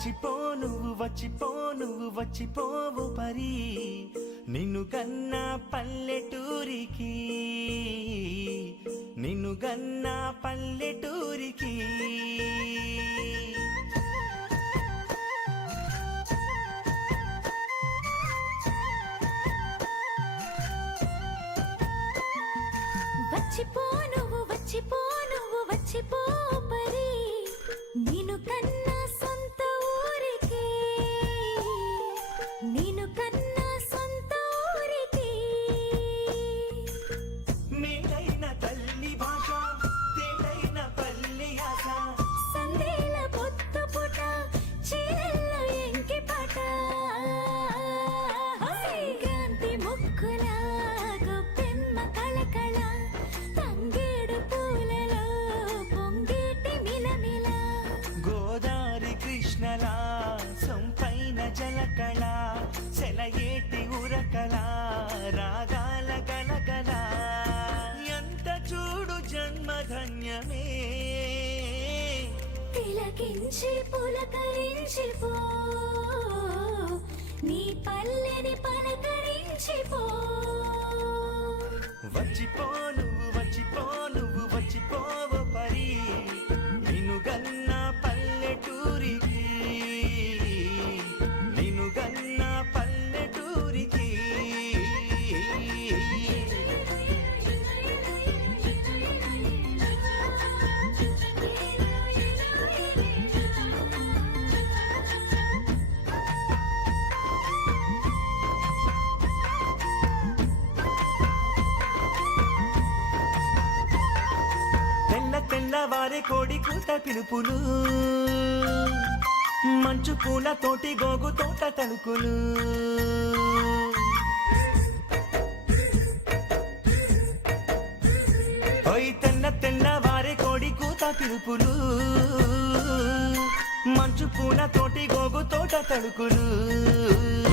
నువ్వు వచ్చిపోవు పరి నిన్ను గన్నా పల్లెటూరికి వచ్చిపో పరి నిన్ను కన్నా సొంత ఊరికి మేలైన తల్లి భాష తేలైన పల్లె ఆశ సందేల పొత్తు పుట చీరల్ల ఎంకి పాట గంతి ముక్కుల గొప్పెమ్మ కళకళ తంగేడు పూలలో పొంగేటి మిలమిల గోదారి కృష్ణల సొంపైన జలకళ సెలయేటి ఉరకల రాగాల గలగల ఎంత చూడు జన్మధన్యమే తిలకించి పులకరించిపో నీ పల్లెని పలకరించిపో నువ్వు వచ్చిపోవు పరి నిన్ను గన్న పల్లెటూరికి తెల్లవారే కోడి కూత పిలుపులు మంచు పూల తోటి గోగు తోట తలుకులు తెల్లవారే కోడి కూత పిలుపులు మంచు పూల తోటి గోగు తోట తలుకులు